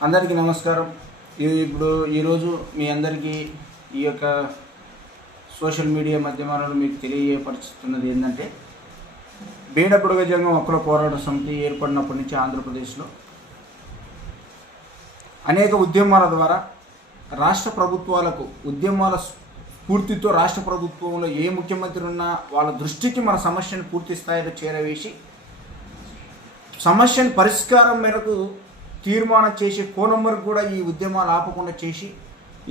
అందరికీ నమస్కారం. ఇప్పుడు ఈరోజు మీ అందరికీ ఈ యొక్క సోషల్ మీడియా మాధ్యమాలను మీకు తెలియపరుస్తున్నది ఏంటంటే బేడ బుడగ జంగం హక్కుల పోరాట సమితి ఏర్పడినప్పటి నుంచి ఆంధ్రప్రదేశ్లో అనేక ఉద్యమాల ద్వారా రాష్ట్ర ప్రభుత్వాలకు ఉద్యమాల స్ఫూర్తితో రాష్ట్ర ప్రభుత్వంలో ఏ ముఖ్యమంత్రి ఉన్నా వాళ్ళ దృష్టికి మన సమస్యను పూర్తి స్థాయిలో చేరవేసి సమస్యను పరిష్కారం మేరకు తీర్మానం చేసే కోణం వరకు కూడా ఈ ఉద్యమాలు ఆపకుండా చేసి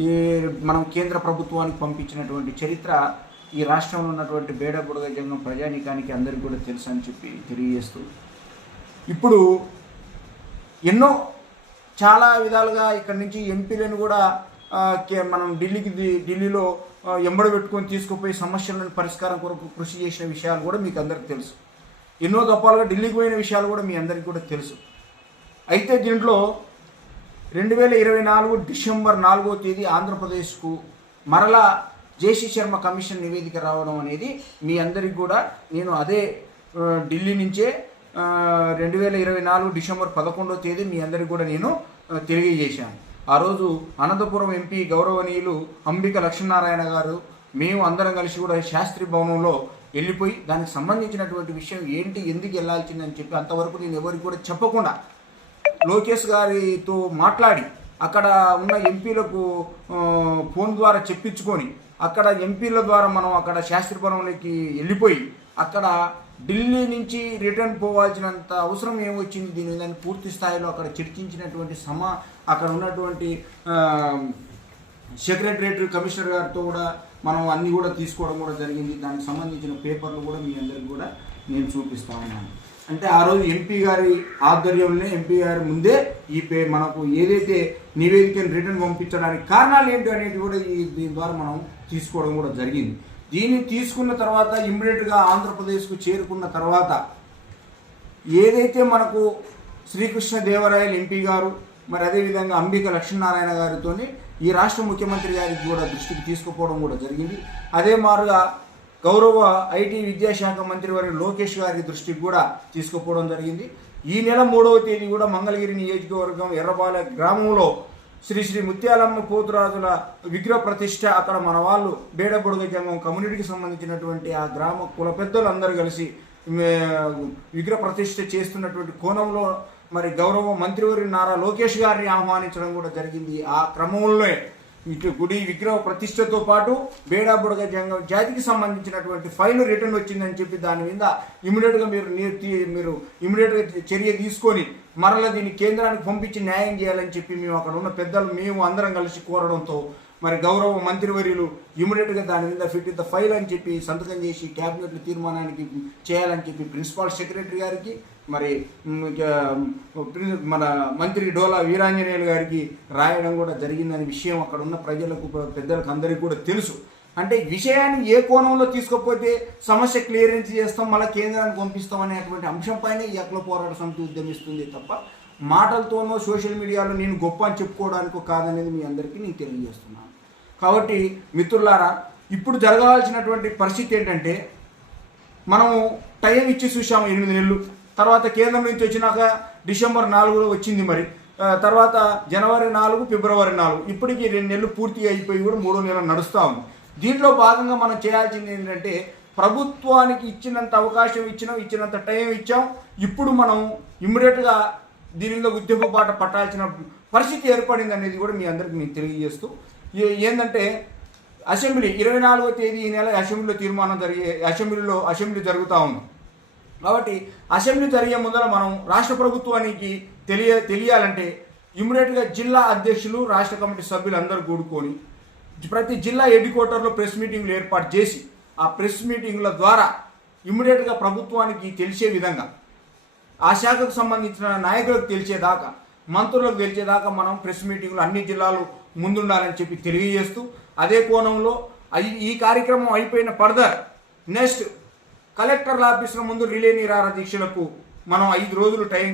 ఈ మనం కేంద్ర ప్రభుత్వానికి పంపించినటువంటి చరిత్ర ఈ రాష్ట్రంలో ఉన్నటువంటి బేడ బుడగ జంగం ప్రజానీకానికి అందరికీ కూడా తెలుసు అని చెప్పి తెలియజేస్తూ ఇప్పుడు ఎన్నో చాలా విధాలుగా ఇక్కడి నుంచి ఎంపీలను కూడా మనం ఢిల్లీకి ఢిల్లీలో ఎంబడబెట్టుకొని ఎంబడి పెట్టుకొని తీసుకుపోయి సమస్యలను పరిష్కారం కొరకు కృషి చేసిన విషయాలు కూడా మీకు అందరికీ తెలుసు. ఎన్నో దఫాలుగా ఢిల్లీకి పోయిన విషయాలు కూడా మీ అందరికీ కూడా తెలుసు. అయితే దీంట్లో రెండు వేల ఇరవై నాలుగు డిసెంబర్ నాలుగో తేదీ ఆంధ్రప్రదేశ్కు మరలా జేసీ శర్మ కమిషన్ నివేదిక రావడం అనేది మీ అందరికి కూడా నేను అదే ఢిల్లీ నుంచే రెండు వేల ఇరవై నాలుగు డిసెంబర్ పదకొండో తేదీ మీ అందరికి కూడా నేను తెలియజేశాను. ఆ రోజు అనంతపురం ఎంపీ గౌరవనీయులు అంబిక లక్ష్మీనారాయణ గారు మేము అందరం కలిసి కూడా శాస్త్రి భవనంలో వెళ్ళిపోయి దానికి సంబంధించినటువంటి విషయం ఏంటి ఎందుకు వెళ్ళాల్సిందని చెప్పి అంతవరకు నేను ఎవరికి కూడా చెప్పకుండా లోకేష్ గారితో మాట్లాడి అక్కడ ఉన్న ఎంపీలకు ఫోన్ ద్వారా చెప్పించుకొని అక్కడ ఎంపీల ద్వారా మనం అక్కడ శాస్త్రీపురంలోకి వెళ్ళిపోయి అక్కడ ఢిల్లీ నుంచి రిటర్న్ పోవాల్సినంత అవసరం ఏమొచ్చింది? దీని మీద పూర్తి స్థాయిలో అక్కడ చర్చించినటువంటి సమా అక్కడ ఉన్నటువంటి ఆ, సెక్రటరేట్ కమిషనర్ గారితో కూడా మనం అన్నీ కూడా తీసుకోవడం కూడా జరిగింది. దానికి సంబంధించిన పేపర్లు కూడా మీ అందరికి కూడా నేను చూపిస్తా ఉన్నాను. అంటే ఆ రోజు ఎంపీ గారి ఆధ్వర్యంలోనే ఎంపీ గారి ముందే ఈ పే మనకు ఏదైతే నివేదికను రిటర్న్ పంపించడానికి కారణాలు ఏంటి అనేది కూడా ఈ దీని ద్వారా మనం తీసుకోవడం కూడా జరిగింది. దీన్ని తీసుకున్న తర్వాత ఇమ్మీడియట్గా ఆంధ్రప్రదేశ్కు చేరుకున్న తర్వాత ఏదైతే మనకు శ్రీకృష్ణ దేవరాయలు ఎంపీ గారు మరి అదేవిధంగా అంబిక లక్ష్మీనారాయణ గారితో ఈ రాష్ట్ర ముఖ్యమంత్రి గారికి కూడా దృష్టికి తీసుకుపోవడం కూడా జరిగింది. అదే మారుగా గౌరవ ఐటీ విద్యాశాఖ మంత్రి వారి లోకేష్ గారి దృష్టికి కూడా తీసుకుపోవడం జరిగింది. ఈ నెల మూడవ తేదీ కూడా మంగళగిరి నియోజకవర్గం ఎర్రపాలె గ్రామంలో శ్రీ శ్రీ ముత్యాలమ్మ పోతురాజుల విగ్రహ ప్రతిష్ట అక్కడ మన వాళ్ళు బేడబొడుగ జంగం కమ్యూనిటీకి సంబంధించినటువంటి ఆ గ్రామ కుల పెద్దలు అందరూ కలిసి విగ్రహ ప్రతిష్ట చేస్తున్నటువంటి కోణంలో మరి గౌరవ మంత్రివర్య నారా లోకేష్ గారిని ఆహ్వానించడం కూడా జరిగింది. ఆ క్రమంలో ఇటు గుడి విగ్రహ ప్రతిష్టతో పాటు బేడాబుడగ జంగం జాతికి సంబంధించినటువంటి ఫైల్ రిటర్న్ వచ్చిందని చెప్పి దాని మీద ఇమీడియట్గా మీరు మీరు ఇమీడియట్గా చర్య తీసుకొని మరలా దీన్ని కేంద్రానికి పంపించి న్యాయం చేయాలని చెప్పి మేము అక్కడ ఉన్న పెద్దలు మేము అందరం కలిసి కోరడంతో మరి గౌరవ మంత్రివర్యులు ఇమీడియట్గా దాని మీద ఫిట్ ద ఫైల్ అని చెప్పి సంతకం చేసి క్యాబినెట్ తీర్మానానికి చేయాలని చెప్పి ప్రిన్సిపాల్ సెక్రటరీ గారికి మరి మన మంత్రి డోలా వీరాంజనేయులు గారికి రాయడం కూడా జరిగిందనే విషయం అక్కడ ఉన్న ప్రజలకు పెద్దలకు అందరికీ కూడా తెలుసు. అంటే విషయాన్ని ఏ కోణంలో తీసుకోకపోతే సమస్య క్లియరెన్స్ చేస్తాం మళ్ళీ కేంద్రానికి పంపిస్తాం అనేటువంటి అంశంపైనే ఈ అఖిల పోరాట సమితి ఉద్యమిస్తుంది తప్ప మాటలతోనో సోషల్ మీడియాలో నేను గొప్ప అని చెప్పుకోవడానికో కాదనేది మీ అందరికీ నేను తెలియజేస్తున్నాను. కాబట్టి మిత్రులారా ఇప్పుడు జరగాల్సినటువంటి పరిస్థితి ఏంటంటే మనము టైం ఇచ్చి చూసాము ఎనిమిది నెలలు. తర్వాత కేంద్రం నుంచి వచ్చినాక డిసెంబర్ నాలుగులో వచ్చింది మరి. తర్వాత జనవరి నాలుగు ఫిబ్రవరి నాలుగు. ఇప్పటికి రెండు నెలలు పూర్తి అయిపోయి కూడా మూడో నెలలు నడుస్తూ ఉంది. దీంట్లో భాగంగా మనం చేయాల్సింది ఏంటంటే ప్రభుత్వానికి ఇచ్చినంత అవకాశం ఇచ్చినాం ఇచ్చినంత టైం ఇచ్చాం. ఇప్పుడు మనం ఇమ్మీడియట్గా దీనిలో ఉద్యోగ ఉద్యమ బాట పట్టాల్సిన పరిస్థితి ఏర్పడింది అనేది కూడా మీ అందరికీ నేను తెలియజేస్తూ ఏంటంటే అసెంబ్లీ ఇరవై నాలుగో తేదీ ఈ నెల అసెంబ్లీలో తీర్మానం జరిగే అసెంబ్లీలో అసెంబ్లీ జరుగుతూ ఉంది. కాబట్టి అసెంబ్లీ జరిగే ముందర మనం రాష్ట్ర ప్రభుత్వానికి తెలియ తెలియాలంటే ఇమ్మీడియట్గా జిల్లా అధ్యక్షులు రాష్ట్ర కమిటీ సభ్యులు అందరూ కూడుకొని ప్రతి జిల్లా హెడ్ క్వార్టర్లో ప్రెస్ మీటింగ్లు ఏర్పాటు చేసి ఆ ప్రెస్ మీటింగ్ల ద్వారా ఇమ్మీడియట్గా ప్రభుత్వానికి తెలిసే విధంగా ఆ శాఖకు సంబంధించిన నాయకులకు తెలిసేదాకా మంత్రులకు తెలిసేదాకా మనం ప్రెస్ మీటింగ్లు అన్ని జిల్లాలు ముందుండాలని చెప్పి తెలియజేస్తూ అదే కోణంలో ఈ కార్యక్రమం అయిపోయిన ఫర్దర్ నెక్స్ట్ కలెక్టర్ల ఆఫీసుల ముందు రిలే నిరాహార దీక్షలకు మనం ఐదు రోజులు టైం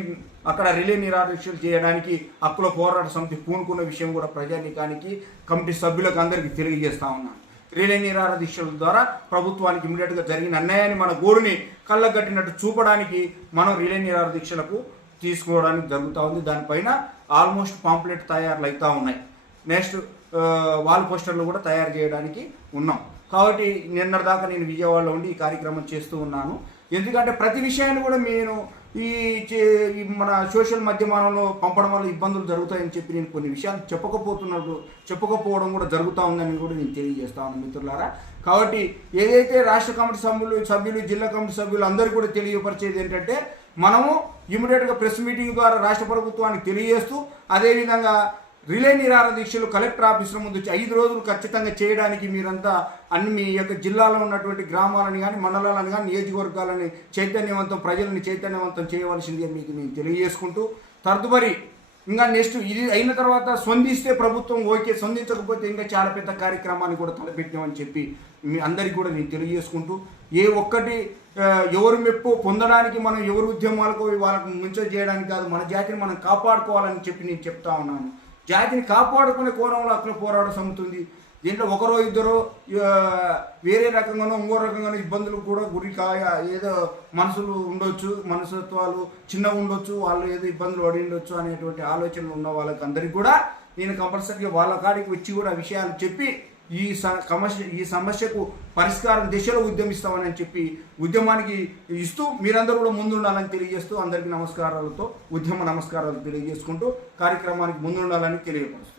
అక్కడ రిలే నిరాహార దీక్షలు చేయడానికి హక్కుల పోరాట సమితి పూనుకున్న విషయం కూడా ప్రజానీకానికి కమిటీ సభ్యులకు అందరికీ తెలియజేస్తా ఉన్నాను. రిలే నిరాహార దీక్షల ద్వారా ప్రభుత్వానికి ఇమీడియట్గా జరిగిన అన్యాయాన్ని మన గోరుని కళ్ళగట్టినట్టు చూపడానికి మనం రిలే నిరాహార దీక్షలకు తీసుకోవడానికి జరుగుతూ ఉంది. దానిపైన ఆల్మోస్ట్ పాంప్లెట్ తయారులు అవుతూ ఉన్నాయి. నెక్స్ట్ వాల్ పోస్టర్లు కూడా తయారు చేయడానికి ఉన్నాం. కాబట్టి నిన్నటిదాకా నేను విజయవాడలో ఉండి ఈ కార్యక్రమం చేస్తూ ఉన్నాను. ఎందుకంటే ప్రతి విషయాన్ని కూడా నేను ఈ చే- మన సోషల్ మాధ్యమాలలో పంపడం వల్ల ఇబ్బందులు జరుగుతాయని చెప్పి నేను కొన్ని విషయాలు చెప్పకపోతున్నట్టు చెప్పకపోవడం కూడా జరుగుతూ ఉందని కూడా నేను తెలియజేస్తా ఉన్నాను మిత్రులారా. కాబట్టి ఏదైతే రాష్ట్ర కమిటీ సభ్యులు సభ్యులు జిల్లా కమిటీ సభ్యులు అందరికీ కూడా తెలియపరిచేది ఏంటంటే మనము ఇమీడియట్గా ప్రెస్ మీటింగ్ ద్వారా రాష్ట్ర ప్రభుత్వానికి తెలియజేస్తూ అదేవిధంగా రిలే నిరాహార దీక్షలు కలెక్టర్ ఆఫీసుల ముందు ఐదు రోజులు ఖచ్చితంగా చేయడానికి మీరంతా అన్ని మీ యొక్క జిల్లాలో ఉన్నటువంటి గ్రామాలను కానీ మండలాలను కానీ నియోజకవర్గాలని చైతన్యవంతం ప్రజలను చైతన్యవంతం చేయవలసింది అని మీకు నేను తెలియజేసుకుంటూ తదుపరి ఇంకా నెక్స్ట్ ఇది అయిన తర్వాత స్పందిస్తే ప్రభుత్వం ఓకే స్పందించకపోతే ఇంకా చాలా పెద్ద కార్యక్రమాన్ని కూడా తలపెట్టామని చెప్పి మీ అందరికీ కూడా నేను తెలియజేసుకుంటూ ఏ ఒక్కటి ఎవరు మెప్పు పొందడానికి మనం ఎవరు ఉద్యమాలకు వాళ్ళకు ముంచ చేయడానికి కాదు మన జాతిని మనం కాపాడుకోవాలని చెప్పి నేను చెప్తా ఉన్నాను. జాతిని కాపాడుకునే కోణంలో అక్కడ పోరాటం సాగుతుంది. దీంట్లో ఒకరో ఇద్దరు వేరే రకంగానో ఇంకో రకంగానో ఇబ్బందులు కూడా గురి కాయ ఏదో మనసులు ఉండొచ్చు మనసత్వాలు చిన్నగా ఉండొచ్చు వాళ్ళు ఏదో ఇబ్బందులు పడి ఉండొచ్చు అనేటువంటి ఆలోచనలు ఉన్న వాళ్ళకి అందరికీ కూడా నేను కంపల్సరీగా వాళ్ళ కాడికి వచ్చి కూడా విషయాలు చెప్పి ఈ స- సమస్య ఈ సమస్యకు పరిష్కారం దిశలో ఉద్యమిస్తామని చెప్పి ఉద్యమానికి ఇస్తూ మీరందరూ కూడా ముందుండాలని తెలియజేస్తూ అందరికీ నమస్కారాలతో ఉద్యమ నమస్కారాలు తెలియజేసుకుంటూ కార్యక్రమానికి ముందుండాలని తెలియపరుస్తున్నాను